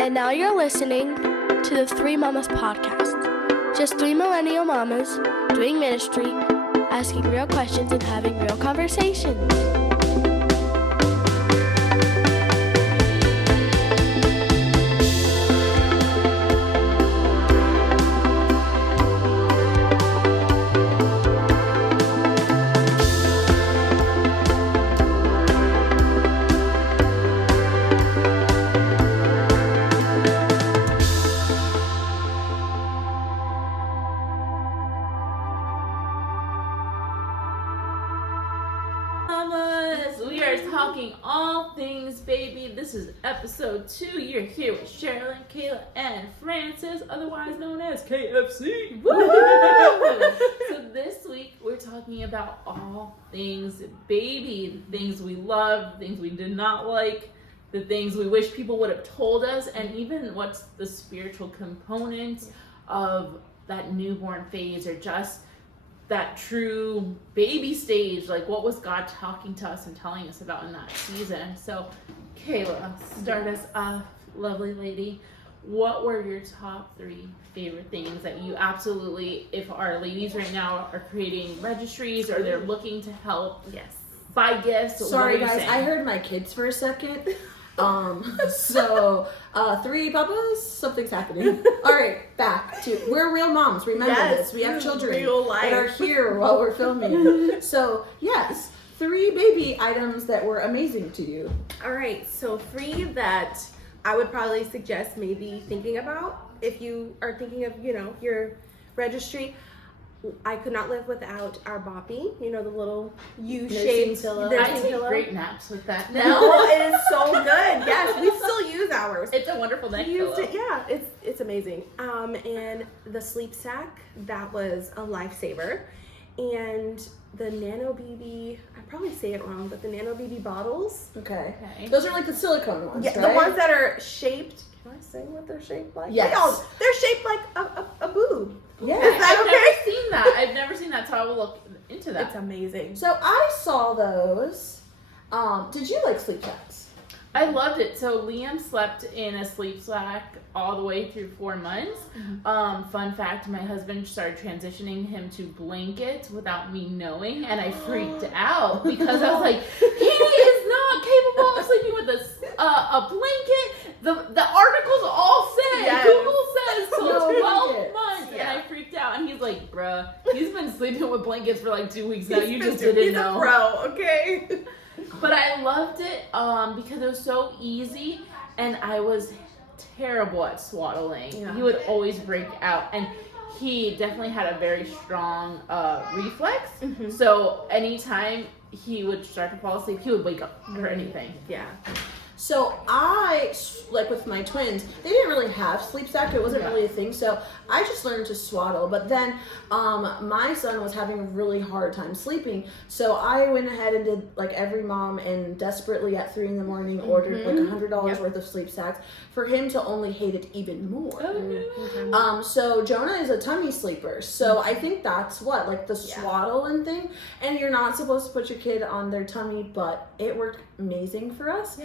And now you're listening to the Three Mamas podcast. Just three millennial mamas doing ministry, asking real questions and having real conversations. We are talking all things baby. This is episode 2. You're here with Sherilyn, Kayla, and Francis, otherwise known as KFC. So this week we're talking about all things baby, the things we love, the things we did not like, the things we wish people would have told us, and even what's the spiritual component of that newborn phase, or just that true baby stage. Like, what was God talking to us and telling us about in that season? So Kayla, start us off, lovely lady. What were your top 3 favorite things that you absolutely, if our ladies right now are creating registries or they're looking to help buy gifts? Sorry what are you guys, saying? I heard my kids for a second. So 3 papas, something's happening. All right, back to, we're real moms. Remember this. We have children real life. that are here while we're filming. So yes, 3 baby items that were amazing to you. All right, so 3 that I would probably suggest maybe thinking about if you are thinking of, your registry. I could not live without our boppy, the little U-shaped pillow. I take great naps with that now. No, it is so good. Yes, we still use ours. It's a wonderful neck We used pillow. it, yeah, it's amazing. And the sleep sack, that was a lifesaver. And the Nano BB, I probably say it wrong, but the Nano BB bottles. Okay. Okay. Those are like the silicone ones, Yeah, right? the ones that are shaped. Can I say what they're shaped like? Yes. Oh, they're shaped like a boob. Yeah. Is that I've okay? never seen that. I've never seen that, so I will look into that. It's amazing. So I saw those. Did you like sleep sacks? I loved it. So Liam slept in a sleep sack all the way through 4 months. Fun fact, my husband started transitioning him to blankets without me knowing, and I freaked out because I was like, he is not capable of sleeping with a blanket. The articles all say, Yes. Google says till No 12 blankets. months, Yeah. and I freaked out. And he's like, bruh, he's been sleeping with blankets for like 2 weeks now. You just He's didn't a know. pro, okay? But I loved it because it was so easy, and I was terrible at swaddling. Yeah. He would always break out, and he definitely had a very strong reflex. So anytime he would start to fall asleep, he would wake up for anything. Yeah. So I, like with my twins, they didn't really have sleep sack. It wasn't really a thing. So I just learned to swaddle. But then my son was having a really hard time sleeping. So I went ahead and did like every mom and desperately at 3 a.m. ordered like $100 worth of sleep sacks for him to only hate it even more. So Jonah is a tummy sleeper. So I think that's what, like the swaddle and thing. And you're not supposed to put your kid on their tummy, but it worked amazing for us.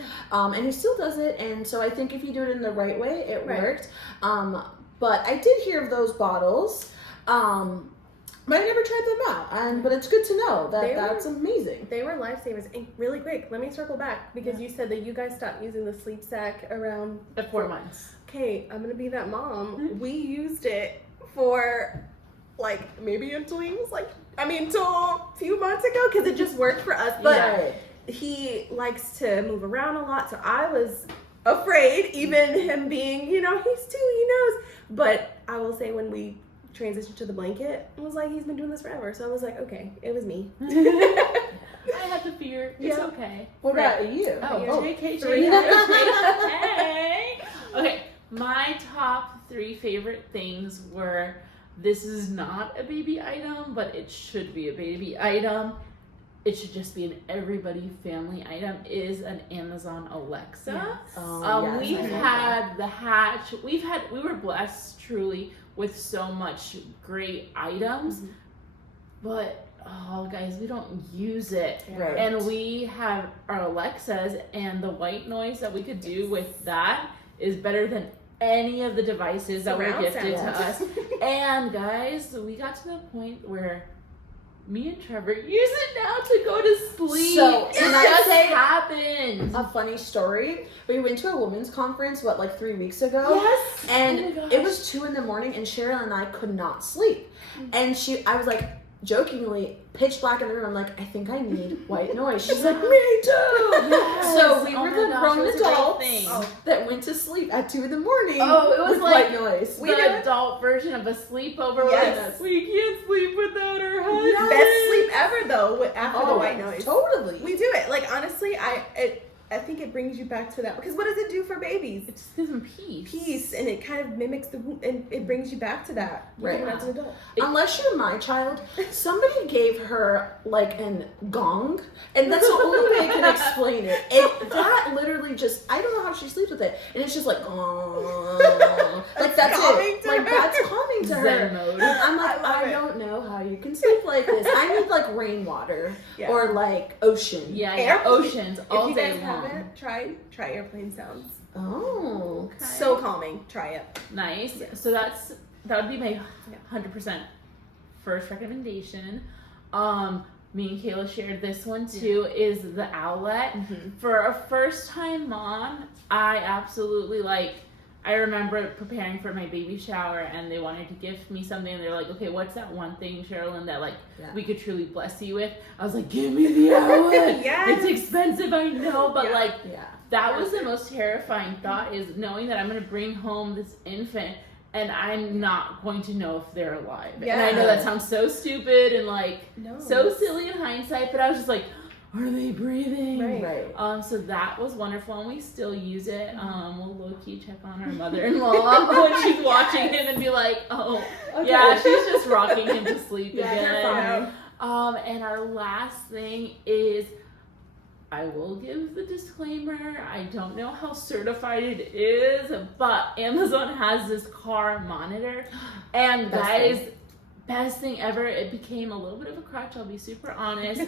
And he still does it, and so I think if you do it in the right way, it worked. But I did hear of those bottles, but I never tried them out. But it's good to know that that's amazing. They were lifesavers. And really quick, let me circle back because you said that you guys stopped using the sleep sack around At 4 months. Okay, I'm gonna be that mom. We used it for like maybe until he was until a few months ago because it just worked for us. But he likes to move around a lot, so I was afraid, even him being, he's 2, he knows. But I will say when we transitioned to the blanket, it was like he's been doing this forever. So I was like, okay, it was me. I had the fear. It's okay. What about you? Oh, JK. Hey. Okay, my top 3 favorite things were, this is not a baby item, but it should be a baby item. It should just be an everybody family item, is an Amazon Alexa. Yes. We've had the Hatch. We were blessed truly with so much great items, but guys, we don't use it. Right. And we have our Alexas, and the white noise that we could do with that is better than any of the devices that were Surround gifted sound. to us. And guys, we got to the point where me and Trevor use it now to go to sleep. So, it can I just say happened. a funny story? We went to a women's conference, 3 weeks ago? Yes. And Oh my gosh. it was 2 a.m. and Cheryl and I could not sleep. And I was like, jokingly, pitch black in the room. I'm like, I think I need white noise. She's like, me too. Yes. So we Oh were my the gosh, grown it was a great adults thing. that went to sleep at 2 a.m. Oh, it was with like white noise. the adult version of a sleepover. Yes. Where we can't sleep without our husbands. Best sleep ever though after the white noise. Totally. We do it. Like honestly, I think it brings you back to that because what does it do for babies? It just gives them peace. Peace, and it kind of mimics and it brings you back to that. Right. Even as an adult. Unless you're my child, somebody gave her like an gong, and that's the only way I can explain it. That literally just, I don't know how she sleeps with it, and it's just like gong, like that's calming it. to Like her. that's calming to Zen her. mode. And I'm like, I love I it. don't know how you can sleep like this. I need like rainwater Yeah. or like ocean. Yeah, Airplane- oceans If all you day guys long. haven't, try airplane sounds. Oh. So calming. Try it. Nice. Yes. So that would be my 100% first recommendation. Me and Kayla shared this one too. Is the Owlet. For a first time mom, I absolutely I remember preparing for my baby shower and they wanted to gift me something and they're like, okay, what's that one thing, Sherilyn, that we could truly bless you with? I was like, give me the Owlet. Yes. It's expensive, I know, but Yeah. that was the most terrifying thought, is knowing that I'm going to bring home this infant and I'm not going to know if they're alive. And I know that sounds so stupid and No. so silly in hindsight, but I was just like, are they breathing? Right. Right. So that was wonderful, and we still use it. We'll low-key check on our mother-in-law when she's watching him and be like, oh, yeah, she's just rocking him to sleep again. And our last thing is, I will give the disclaimer, I don't know how certified it is, but Amazon has this car monitor, and best thing ever. It became a little bit of a crutch, I'll be super honest.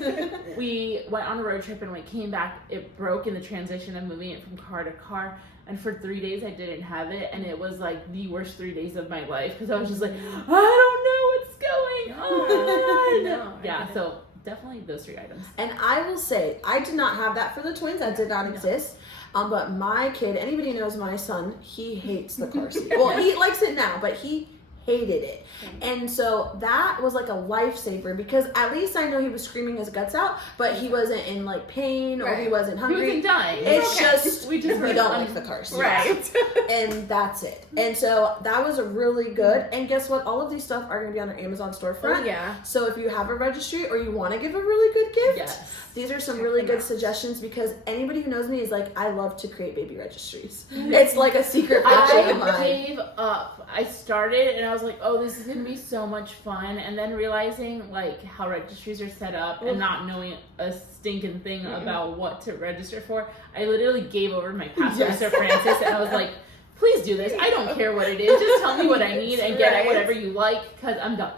We went on a road trip and when we came back, it broke in the transition of moving it from car to car. And for 3 days I didn't have it, and it was like the worst 3 days of my life because I was just like, I don't know what's going on. No, So definitely those 3 items. And I will say, I did not have that for the twins. That did not exist. But my kid, anybody who knows my son, he hates the car seat. Well, he likes it now, but he hated it. And so that was like a lifesaver because at least I know he was screaming his guts out, but he wasn't in like pain or he wasn't He hungry. wasn't dying. It's just we just don't like the car seat. Right. And that's it. And so that was a really good. And guess what? All of these stuff are going to be on our Amazon storefront. Oh, yeah. So if you have a registry or you want to give a really good gift, Yes. these are some Check really them good out. suggestions because anybody who knows me is like, I love to create baby registries. It's like a secret passion of I mine. gave up. I started and I was like, oh, this is gonna be so much fun, and then realizing like how registries are set up and not knowing a stinking thing about what to register for, I literally gave over my password to Francis and I was like, please do this. I don't care what it is. Just tell me what I need and get it whatever you like because I'm done.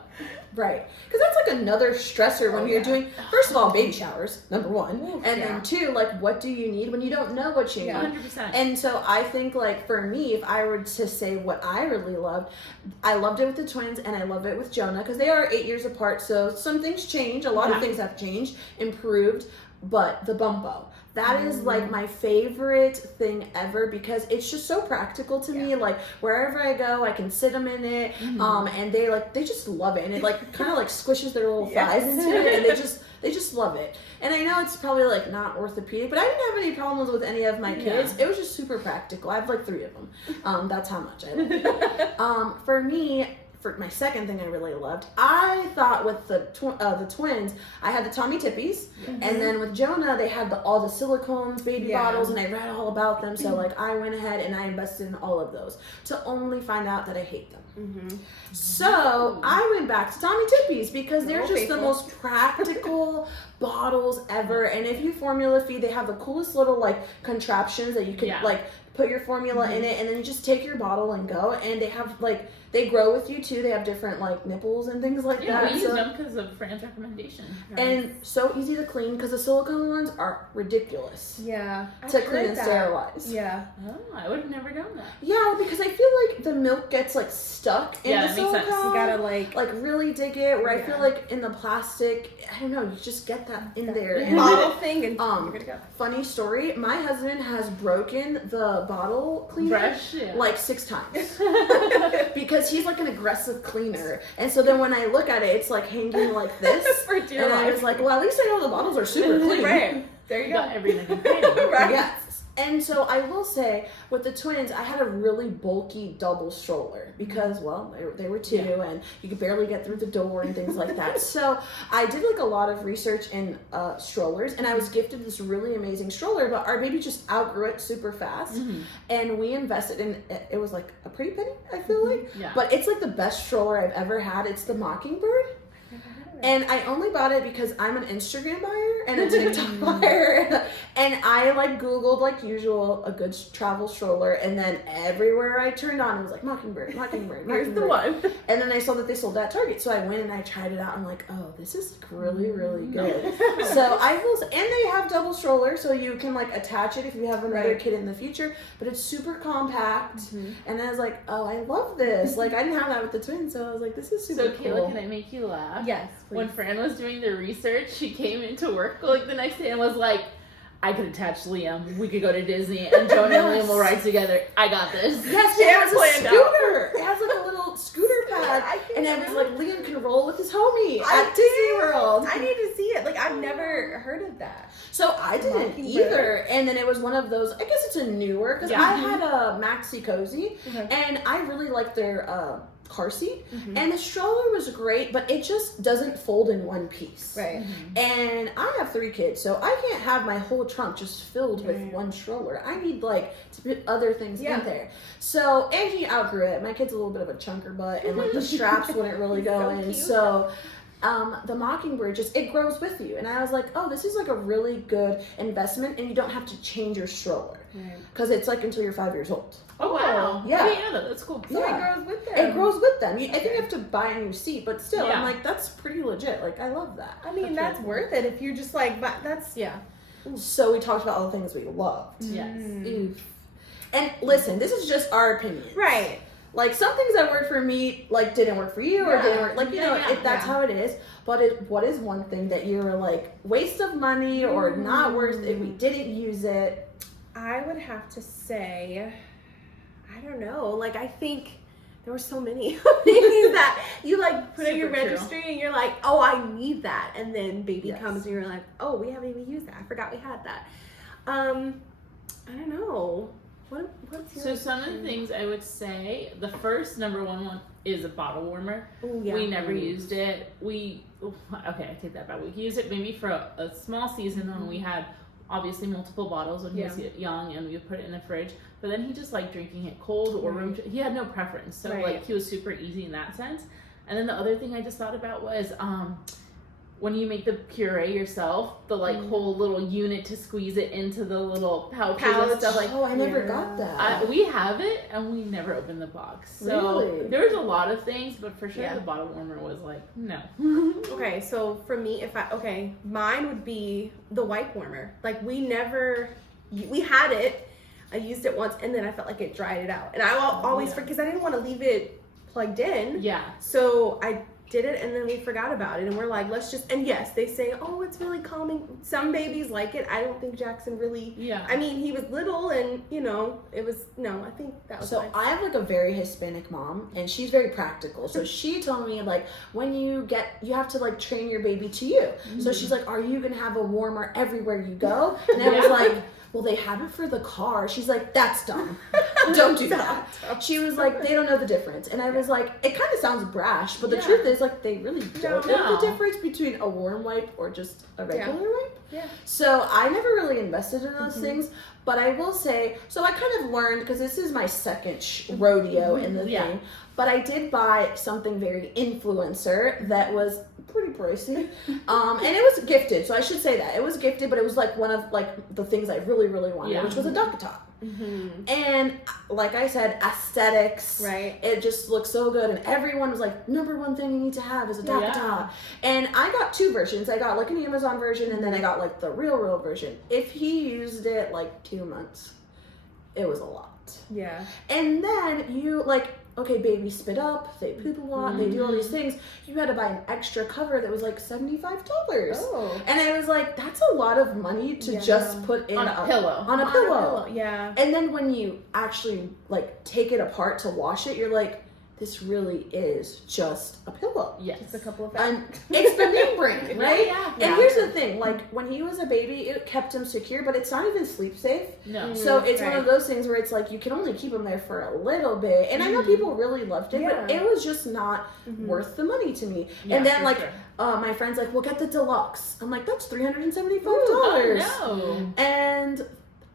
Right. Because that's like another stressor when you're doing, first of all, baby showers, number one. And then two, like, what do you need when you don't know what you need? 100%. And so I think, like, for me, if I were to say what I really loved, I loved it with the twins and I love it with Jonah because they are 8 years apart. So some things change. A lot of things have changed, improved. But the Bumpo, that is like my favorite thing ever because it's just so practical to me. Like wherever I go, I can sit them in it, and they just love it, and it like kind of like squishes their little thighs into it, and they just love it. And I know it's probably like not orthopedic, but I didn't have any problems with any of my kids. It was just super practical. I have like 3 of them. That's how much I love it. For me. For my second thing I really loved, I thought with the twins, I had the Tommy Tippies, and then with Jonah, they had all the silicones, baby bottles, and I read all about them. So like I went ahead and I invested in all of those to only find out that I hate them. So I went back to Tommy Tippies because they're just the most practical, bottles ever. And if you formula feed, they have the coolest little like contraptions that you can like put your formula in it, and then you just take your bottle and go. And they have like, they grow with you too. They have different like nipples and things like that. Yeah, we use them because of Fran's recommendation. And so easy to clean because the silicone ones are ridiculous. Yeah. To clean and sterilize. Yeah. Oh, I would have never known that. Yeah, because I feel like the milk gets like stuck in the that makes silicone. sense. You gotta like really dig it. Where I feel like in the plastic, I don't know, you just get that in there. And bottle thing and you're gonna go. Funny story, my husband has broken the bottle cleaner Brush, like 6 times because he's like an aggressive cleaner, and so then when I look at it, it's like hanging like this, For dear and I life. was like, well, at least I know the bottles are super clean. Right. There you go. Got everything clean. Right. Yes. And so I will say, with the twins, I had a really bulky double stroller because, well, they were 2 and you could barely get through the door and things like that. So I did like a lot of research in strollers, and I was gifted this really amazing stroller, but our baby just outgrew it super fast. And we invested in it. It was like a pretty penny, I feel like. Yeah. But it's like the best stroller I've ever had. It's the Mockingbird. And I only bought it because I'm an Instagram buyer and a TikTok buyer. And I like Googled like usual a good travel stroller, and then everywhere I turned on it was like Mockingbird, Mockingbird, Here's Mockingbird. the one. And then I saw that they sold that at Target, so I went and I tried it out. I'm like, oh, this is really, really good. So I will, and they have double stroller, so you can like attach it if you have another kid in the future. But it's super compact, and I was like, oh, I love this. Like I didn't have that with the twins, so I was like, this is super So cool. Kayla, can I make you laugh? Yes. When Fran was doing the research, she came into work like the next day and was like, I could attach Liam. We could go to Disney and Jonah and Liam will ride together. I got this. Yes, She it had has it a planned scooter. It has like a little scooter pad, and it was like Liam can roll with his homie at Disney World. I need to see it. Like I've never heard of that. So I didn't Mockingbird. either, and then it was one of those. I guess it's a newer because I had a Maxi Cozy, and I really liked their car seat, and the stroller was great, but it just doesn't fold in one piece. Right. And I have 3 kids, so I can't have my whole trunk just filled with one stroller. I need like to put other things in there. So, and he outgrew it. My kid's a little bit of a chunker butt, and like the straps wouldn't really go in. cute. So the Mockingbird just, it grows with you. And I was like, oh, this is like a really good investment, and you don't have to change your stroller because it's like until you're 5 years old. Oh, wow. Yeah. I didn't know that. That's cool. So it grows with them. It grows with them. I think you have to buy a new seat, but still, Yeah. I'm like, that's pretty legit. Like, I love that. I mean, that's worth it if you're just like, but that's So we talked about all the things we loved. Yes. Oof. And listen, this is just our opinion. right. Like, some things that worked for me, like, didn't work for you, or didn't work. Like, you know, that's how it is. But what is one thing that you're like, waste of money or not worth it? We didn't use it. I would have to say, I don't know. Like I think there were so many things that you like put in your Super true. registry and you're like, oh, I need that, and then baby Yes. comes and you're like, oh, we haven't even used that. I forgot we had that. I don't know. What's So yours? some of the things I would say, the first number one is a bottle warmer. Ooh, yeah. We never used it. Okay, I take that back. We used it maybe for a small season when we had obviously multiple bottles when he was young, and we would put it in the fridge. But then he just liked drinking it cold or room. He had no preference, so like he was super easy in that sense. And then the other thing I just thought about was when you make the puree yourself, the like whole little unit to squeeze it into the little pouches and stuff like. Oh, I never got that. We have it, and we never opened the box. So Really? there's a lot of things, but for sure the bottle warmer was like, no. Okay, so for me, mine would be the wipe warmer. Like we had it. I used it once, and then I felt like it dried it out. And I always forget because I didn't want to leave it plugged in. Yeah. So I did it, and then we forgot about it, and we're like, let's just. And yes, they say, oh, it's really calming. Some babies like it. I don't think Jackson really. Yeah. I mean, he was little, and it was I think that was. So fine. I have like a very Hispanic mom, and she's very practical. So she told me like when you have to like train your baby to you. So she's like, are you gonna have a warmer everywhere you go? And I was like, well, they have it for the car. She's like, that's dumb. Don't do that. She was like, they don't know the difference. And I was like, it kind of sounds brash, but the truth is like they really don't know the difference between a warm wipe or just a regular wipe. Yeah. So I never really invested in those things, but I will say, so I kind of learned, because this is my second rodeo in the thing, but I did buy something very influencer that was pretty pricey, and it was gifted, so I should say that. It was gifted, but it was like one of like the things I really, really wanted, which was a duck top. And like I said, aesthetics, Right. it just looks so good, and everyone was like, #1 thing you need to have is a duck top. And I got 2 versions. I got like an Amazon version, and then I got like the real version. If he used it like 2 months, it was a lot. Yeah. And then you like, okay, babies spit up, they poop a lot, they do all these things. You had to buy an extra cover that was like $75. Oh. And I was like, that's a lot of money to just put in On a pillow. On a pillow. Yeah. And then when you actually like take it apart to wash it, you're like, this really is just a pillow. Yes. Just a couple of It's the name brand, right? Yeah. And here's the thing, like when he was a baby, it kept him secure, but it's not even sleep safe. No. So it's one right. of those things where it's like you can only keep him there for a little bit. And I know people really loved it, but it was just not worth the money to me. Yeah, and then for like sure. my friend's like, well, get the deluxe. I'm like, that's $375. Oh, no. And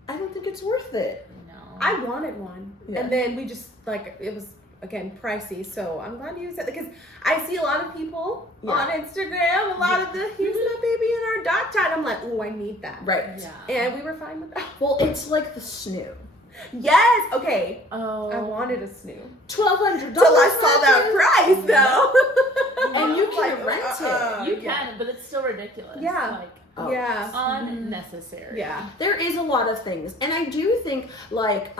I don't think it's worth it. No. I wanted one, Yeah. and then we just like it was again pricey. So I'm glad you said that because I see a lot of people on Instagram. A lot of the here's my baby in our dot tot. I'm like, oh, I need that. Right. Yeah. And we were fine with that. Well, it's like the snoo. Yes. Okay. Oh. I wanted a snoo. $1,200. Till I saw that price though. And you can Like, rent it. You can, but it's still ridiculous. Yeah. Like, Yeah. unnecessary. Yeah. There is a lot of things. And I do think, like,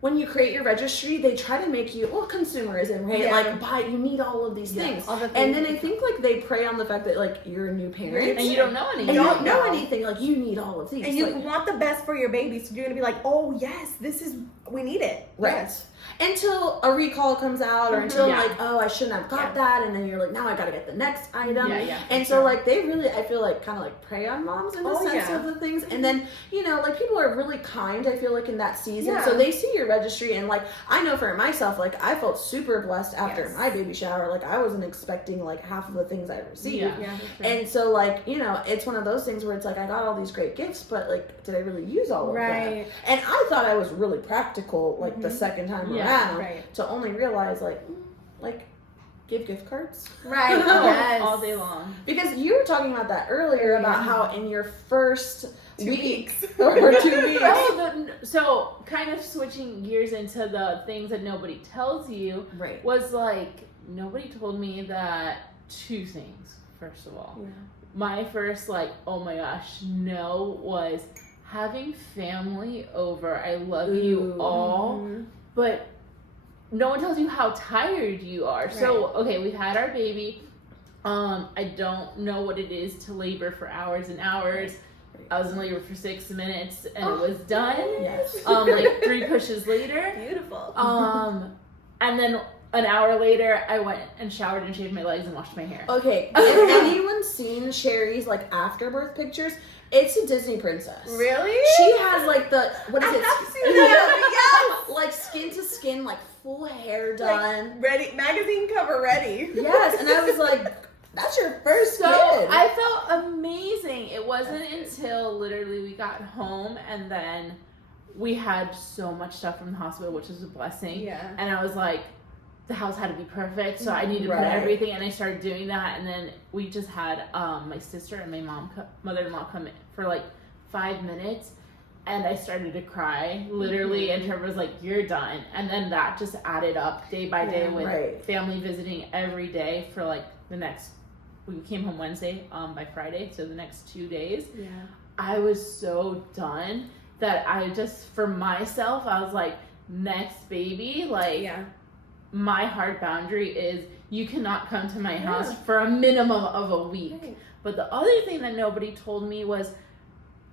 when you create your registry, they try to make you, well, consumerism, right? Yeah. Like, you need all of these things. All the And things. then I think, like, they prey on the fact that, like, you're a new parent. And you don't know anything. And you don't know No. anything. Like, you need all of these. And you like, want the best for your baby, so you're gonna be like, oh yes, we need it. right. Yes. Until a recall comes out, or until, Yeah. like, oh, I shouldn't have got that. And then you're like, now I gotta get the next item. Yeah, And for so, sure. like, they really, I feel like, kind of like prey on moms in the Oh, sense yeah. of the things. And then, you know, like, people are really kind, I feel like, in that season. Yeah. So they see your registry, and, like, I know for myself, like, I felt super blessed after Yes. my baby shower. Like, I wasn't expecting, like, half of the things I received. Yeah. Yeah. And so, like, you know, it's one of those things where it's like, I got all these great gifts, but, like, did I really use all of Right. that? And I thought I was really practical, like, the second time Yeah, around, right. to only realize, like, give gift cards. Right. Yes. All day long. Because you were talking about that earlier, about how in your first 2 week weeks. or 2 weeks. So kind of switching gears into the things that nobody tells you Right. was like, nobody told me that 2 things, first of all. Yeah. My first, like, oh my gosh, no, was having family over. I love you Ooh. all, but no one tells you how tired you are. So, okay, we had our baby. I don't know what it is to labor for hours and hours. I was in labor for 6 minutes and it was done. Yes. Like 3 pushes later. Beautiful. And then an hour later, I went and showered and shaved my legs and washed my hair. Okay, if anyone's seen Sherry's, like, afterbirth pictures, it's a Disney princess. Really? She has, like, the, what is I it? have seen that. Yes. Like, skin to skin, like, full hair done. Like, ready, magazine cover ready. Yes, and I was like, that's your first So kid. I felt amazing. It wasn't until literally we got home and then we had so much stuff from the hospital, which is a blessing. Yeah. And I was like, the house had to be perfect, so I needed to put Right. everything, and I started doing that. And then we just had my sister and my mother-in-law come in for like 5 minutes, and I started to cry literally. And Trevor was like, "You're done." And then that just added up day by day with Right. family visiting every day for like the next. We came home Wednesday. By Friday, so the next 2 days, Yeah. I was so done that I just, for myself, I was like, next baby, like. Yeah. My hard boundary is you cannot come to my house for a minimum of a week. Right. But the other thing that nobody told me was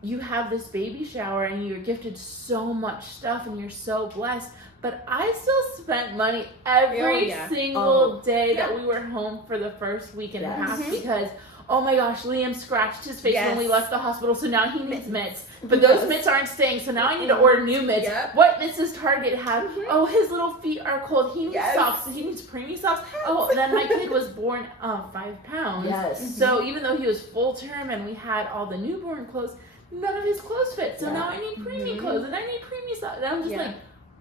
you have this baby shower and you're gifted so much stuff and you're so blessed. But I still spent money every single day that we were home for the first week and a half because oh my gosh, Liam scratched his face when we left the hospital, so now he needs mitts. But Yes. those mitts aren't staying, so now I need to order new mitts. Yep. What mitts does Target have? Oh, his little feet are cold. He needs Yes. socks. He needs preemie socks. Oh, then my kid was born 5 pounds. Yes. So even though he was full term and we had all the newborn clothes, none of his clothes fit. So now I need preemie clothes and I need preemie socks. And I'm just like,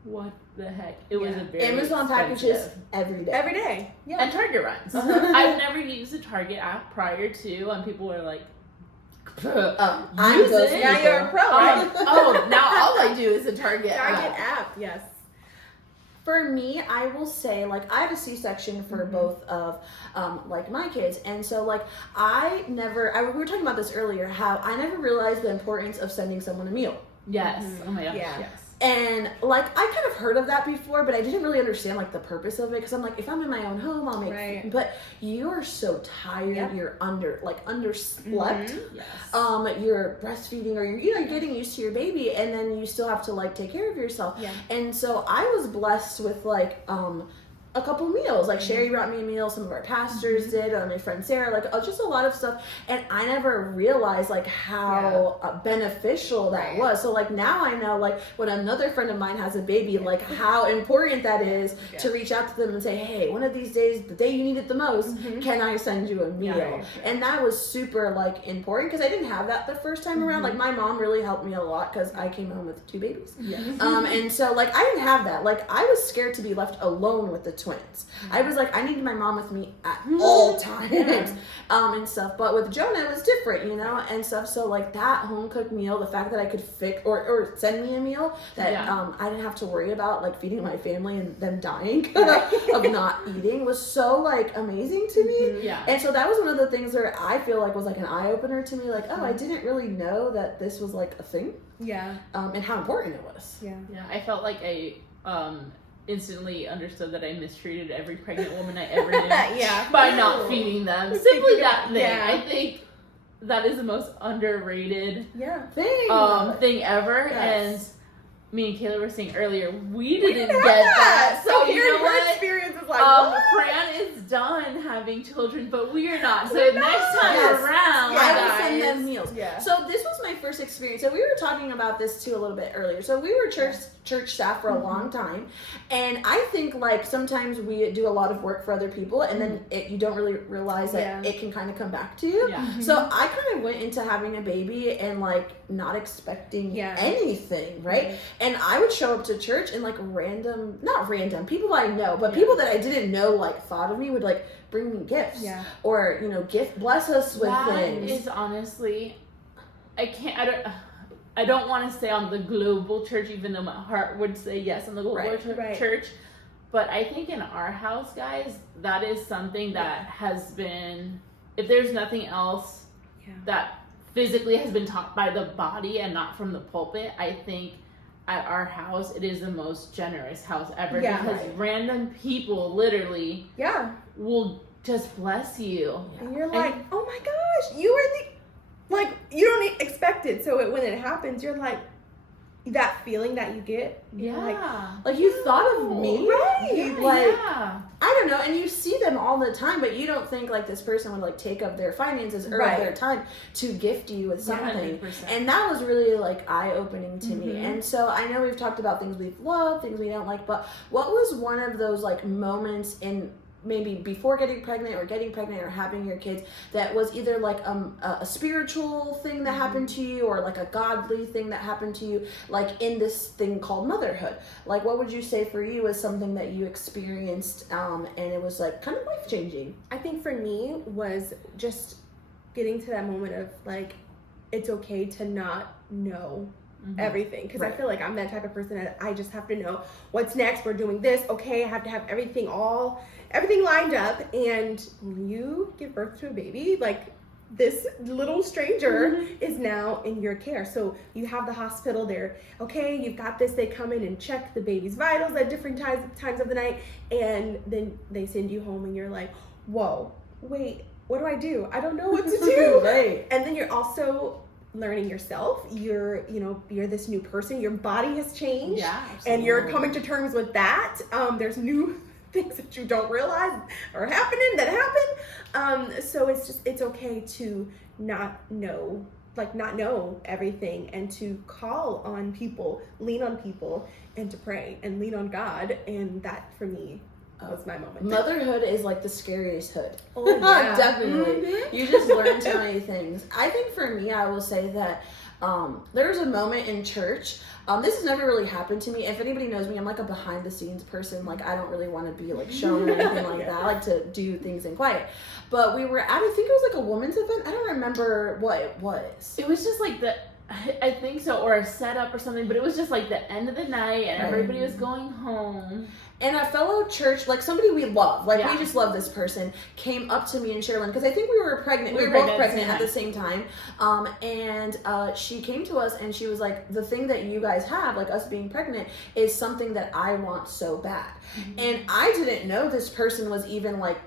what the heck? It was a very Amazon packages expensive. every day. Every day. Yeah. And Target runs. I've never used the Target app prior to, and people were like, I'm use those it. Now people. you're a pro, right? now all I do is the Target Target app. app, yes. For me, I will say, like, I had a C-section for both of, like, my kids. And so, like, we were talking about this earlier, how I never realized the importance of sending someone a meal. Yes. Oh my gosh. Yeah. Yes. And, like, I kind of heard of that before, but I didn't really understand, like, the purpose of it. Because I'm like, if I'm in my own home, I'll make Right. food. But you are so tired. Yep. You're underslept. Yes. You're breastfeeding or you're getting used to your baby, and then you still have to, like, take care of yourself. Yeah. And so I was blessed with, like, a couple meals. Like, Sherry brought me a meal, some of our pastors did, my friend Sarah, like, just a lot of stuff. And I never realized, like, how beneficial that was. So, like, now I know, like, when another friend of mine has a baby, like, how important that is to reach out to them and say, hey, one of these days, the day you need it the most, can I send you a meal? Yeah. And that was super, like, important because I didn't have that the first time around. Like, my mom really helped me a lot because I came home with 2 babies. Yes. And so, like, I didn't have that. Like, I was scared to be left alone with the twins. I was like, I needed my mom with me at all times, and stuff. But with Jonah, it was different, and stuff. So, like, that home cooked meal, the fact that I could fix or send me a meal that I didn't have to worry about, like, feeding my family and them dying of not eating was so, like, amazing to me. Yeah. And so that was one of the things where I feel like was like an eye opener to me. Like, oh, I didn't really know that this was, like, a thing, Yeah. and how important it was. Yeah. Yeah. I felt like I instantly understood that I mistreated every pregnant woman I ever knew Yeah. by not feeding them. Simply that thing. Yeah. I think that is the most underrated Yeah. thing ever. Yes. And me and Kayla were saying earlier, we didn't get that. So you hearing know her what? experience is like, what? Fran is done having children, but we are not. So next time Yes. around, I will guys, send them meals. Yeah. So this was my first experience. So we were talking about this too a little bit earlier. So we were church staff for a long time, and I think, like, sometimes we do a lot of work for other people, and then you don't really realize that it can kind of come back to you. Yeah. So I kind of went into having a baby and, like, not expecting anything, right? And I would show up to church and, like, not random people I know, but people that I didn't know, like, thought of me would, like, bring me gifts, or bless us with things. That is honestly, I don't want to say on the global church, even though my heart would say yes on the global church. But I think in our house, guys, that is something that has been, if there's nothing else that physically has been taught by the body and not from the pulpit, I think at our house, it is the most generous house ever. Because random people literally will just bless you. And you're like, oh my gosh, you are you don't expect it. So when it happens, you're like, that feeling that you get. Like you thought of me. Right. Like, I don't know. And you see them all the time, but you don't think, like, this person would, like, take up their finances or their time to gift you with something. 100%. And that was really, like, eye-opening to me. And so I know we've talked about things we've loved, things we don't like, but what was one of those, like, moments in maybe before getting pregnant or having your kids that was either like a spiritual thing that happened to you or like a godly thing that happened to you, like in this thing called motherhood? Like, what would you say for you was something that you experienced and it was, like, kind of life-changing? I think for me was just getting to that moment of, like, it's okay to not know everything, because I feel like I'm that type of person that I just have to know what's next. We're doing this, okay, I have to have everything lined up. And when you give birth to a baby, like, this little stranger is now in your care. So you have the hospital there, okay, you've got this, they come in and check the baby's vitals at different times of the night, and then they send you home and you're like, whoa, wait, what do I do? I don't know what to do. Right. And then you're also learning yourself. You're this new person. Your body has changed. Yeah, and you're coming to terms with that. There's new things that you don't realize are happening that happen. So it's okay to not know everything, and to call on people, lean on people, and to pray and lean on God. And that for me was my moment. Motherhood is like the scariest hood. Oh, yeah. Definitely. Mm-hmm. You just learn so many things. I think for me, I will say that there was a moment in church. This has never really happened to me. If anybody knows me, I'm like a behind the scenes person. Like, I don't really want to be like shown or anything like that. I like to do things in quiet. But we were at, I think it was like a women's event. I don't remember what it was. It was just like I think so, or a setup or something, but it was just like the end of the night and everybody was going home. And a fellow church, like somebody we love, like Yeah. we just love this person, came up to me and Sherilyn, because I think we were pregnant. We were both pregnant at the same time. And she came to us and she was like, the thing that you guys have, like us being pregnant, is something that I want so bad. Mm-hmm. And I didn't know this person was even like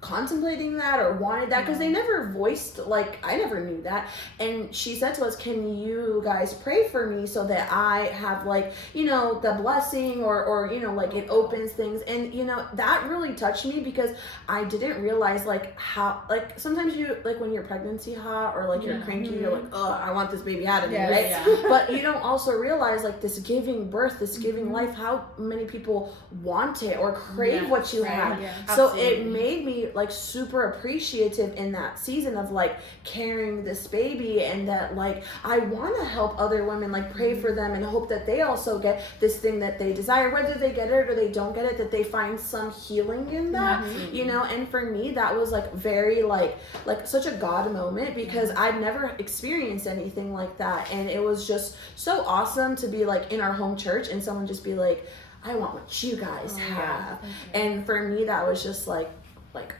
contemplating that or wanted that, because they never voiced, like, I never knew that. And she said to us, can you guys pray for me so that I have, like, you know, the blessing or you know, like, it opens things. And you know, that really touched me, because I didn't realize like how, like, sometimes you, like, when you're pregnancy hot or like you're cranky, you're like, oh, I want this baby out of me, right? Yeah. But you don't also realize, like, this giving birth, this giving life, how many people want it or crave what you have. So it made me like super appreciative in that season of like carrying this baby, and that like I want to help other women, like pray for them and hope that they also get this thing that they desire, whether they get it or they don't get it, that they find some healing in that, you know. And for me, that was like very like such a God moment, because I'd never experienced anything like that. And it was just so awesome to be like in our home church and someone just be like, I want what you guys have. And for me, that was just like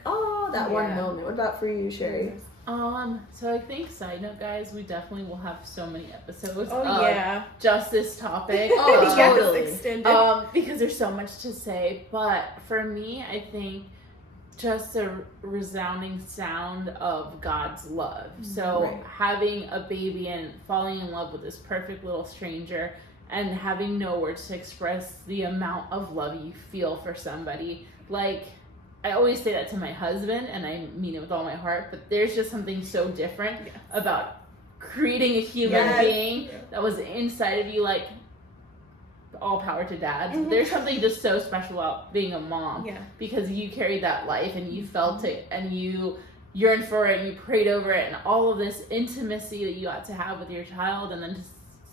oh, that one moment. What about for you, Sherry? So I think, side note, guys, we definitely will have so many episodes just this topic. Totally. Extended. Because there's so much to say. But for me, I think just a resounding sound of God's love. So having a baby and falling in love with this perfect little stranger and having no words to express the amount of love you feel for somebody. Like, I always say that to my husband, and I mean it with all my heart, but there's just something so different about creating a human being that was inside of you, like, all power to dads. There's something just so special about being a mom, because you carried that life, and you felt it, and you yearned for it, and you prayed over it, and all of this intimacy that you got to have with your child, and then to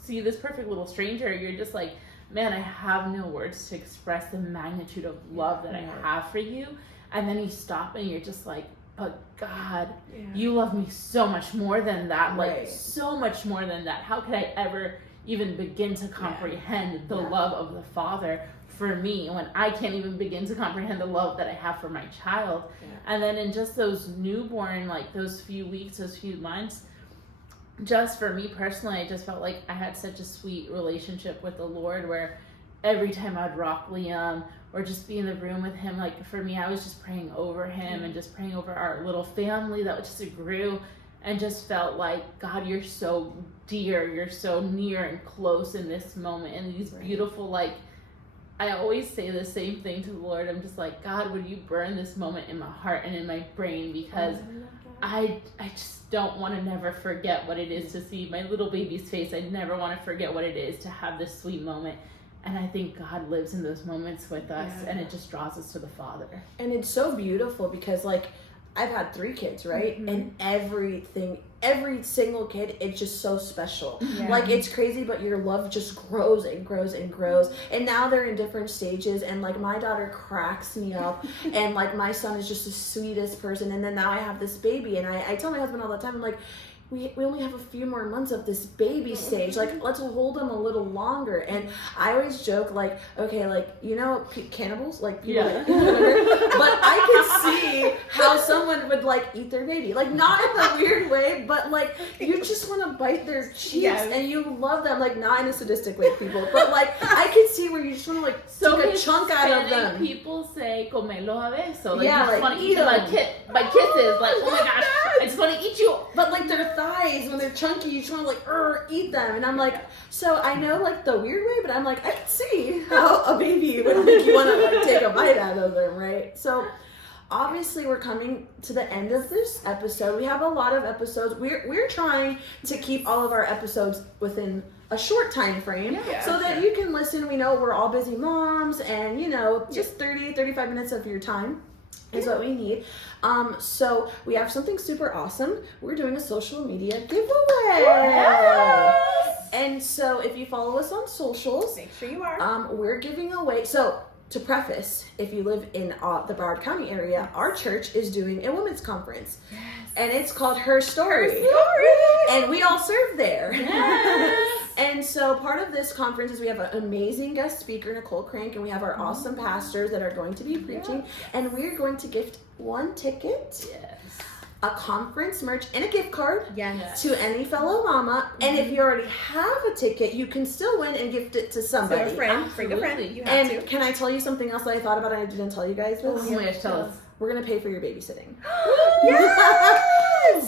see this perfect little stranger, you're just like, man, I have no words to express the magnitude of love that I have for you. And then you stop and you're just like, but God, you love me so much more than that. Like, so much more than that. How could I ever even begin to comprehend the love of the Father for me when I can't even begin to comprehend the love that I have for my child? And then in just those newborn, like those few weeks, those few months, just for me personally, I just felt like I had such a sweet relationship with the Lord, where every time I'd rock Liam or just be in the room with him, like for me, I was just praying over him and just praying over our little family that just grew, and just felt like, God, you're so dear, you're so near and close in this moment, and these beautiful, like, I always say the same thing to the Lord. I'm just like, God, would you burn this moment in my heart and in my brain, because I just don't want to never forget what it is to see my little baby's face. I never want to forget what it is to have this sweet moment. And I think God lives in those moments with us, and it just draws us to the Father. And it's so beautiful, because like I've had 3 kids, right? And every single kid, it's just so special. Like, it's crazy, but your love just grows and grows and grows. And now they're in different stages, and like my daughter cracks me up, and like my son is just the sweetest person. And then now I have this baby, and I tell my husband all the time, I'm like, we only have a few more months of this baby stage. Like, let's hold them a little longer. And I always joke, like, okay, like, you know, cannibals, like people that but I could see how someone would like eat their baby, like not in a weird way, but like you just want to bite their cheeks and you love them, like not in a sadistic way, people, but like I could see where you just want to like take a chunk out of them. People say comelo a beso, like, yeah, you just like want to eat them by kisses, like, oh my gosh, I just want to eat you. But like their thighs when they're chunky, you just want to like eat them. And I'm like, so I know like the weird way, but I'm like, I can see how a baby would make you want to like take a bite out of them, right? So obviously we're coming to the end of this episode. We have a lot of episodes. We're trying to keep all of our episodes within a short time frame so that you can listen. We know we're all busy moms, and just 30-35 minutes of your time is what we need. So we have something super awesome. We're doing a social media giveaway. Yes! And so if you follow us on socials, make sure you are. We're giving away. So to preface, if you live in the Broward County area, our church is doing a women's conference. Yes. And it's called Her Story. Her Story! And we all serve there. Yes. And so part of this conference is we have an amazing guest speaker, Nicole Crank, and we have our awesome pastors that are going to be preaching. Yes. And we're going to gift one ticket. Yes. A conference merch and a gift card to any fellow mama. And if you already have a ticket, you can still win and gift it to somebody. So a friend, bring a friend. You have to. Can I tell you something else that I thought about and I didn't tell you guys this? Oh my gosh, tell us. We're going to pay for your babysitting. Yes!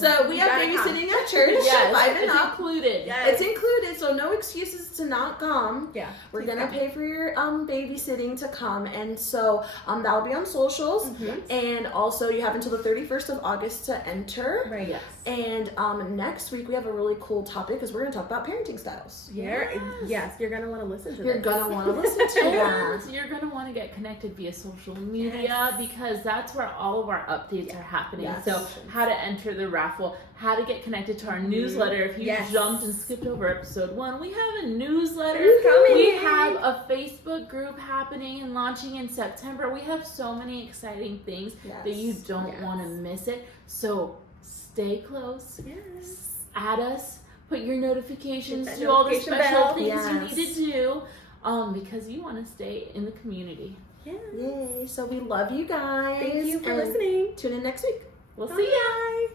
So we have babysitting at church. Yes, it's included. Yes. It's included, so no excuses to not come. Yeah. We're going to pay for your babysitting to come. And so that'll be on socials. Mm-hmm. And also you have until the 31st of August to enter. Right. Yes. And next week we have a really cool topic because we're going to talk about parenting styles. Yes, you're going to want to listen to You're going to want to listen to that. You're going to want to get connected via social media because that's where all of our updates are happening. Yes. So how to enter the raffle, how to get connected to our newsletter. If you jumped and skipped over episode 1, we have a newsletter. It's coming. We have a Facebook group happening and launching in September. We have so many exciting things that you don't want to miss it. So stay close. Yes. Add us. Put your notifications. Do all the special things you need to do because you want to stay in the community. Yeah. Yay. So we love you guys. Thank you for listening. Tune in next week. We'll see ya.